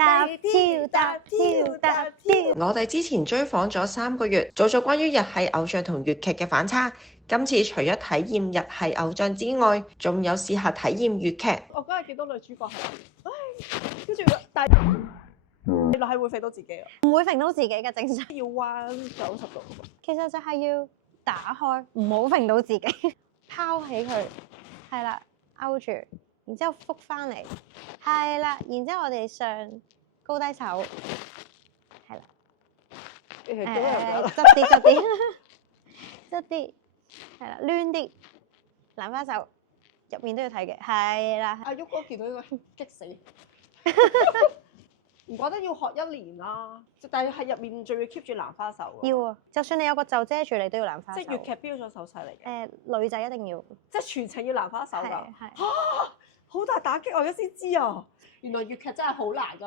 搭跳搭跳搭跳。我哋之前追訪咗3個月，做咗關於日系偶像同粵劇嘅反差。今次除咗體驗日系偶像之外，仲有試下體驗粵劇。我嗰日見到女主角係，跟住但係原來係會肥到自己啊！唔會揈到自己嘅，正常要彎90度。其實就係要打開，唔好揈到自己，拋起佢，係啦，勾住，然之後覆翻嚟，係啦，然之後我哋上高低手，係啦，側啲側啲，側啲，係啦，攣啲，蘭花手入面都要睇嘅，係啦。阿旭哥見到呢個激死，唔覺得要學1年啦，但係入面仲要 keep 住蘭花手。要啊，就算你有個袖遮住，你都要蘭花手。即係粵劇標準手勢嚟嘅。女仔一定要，即係全程要蘭花手㗎。係。好大打擊，我而家先知啊！原來粵劇真係好難㗎。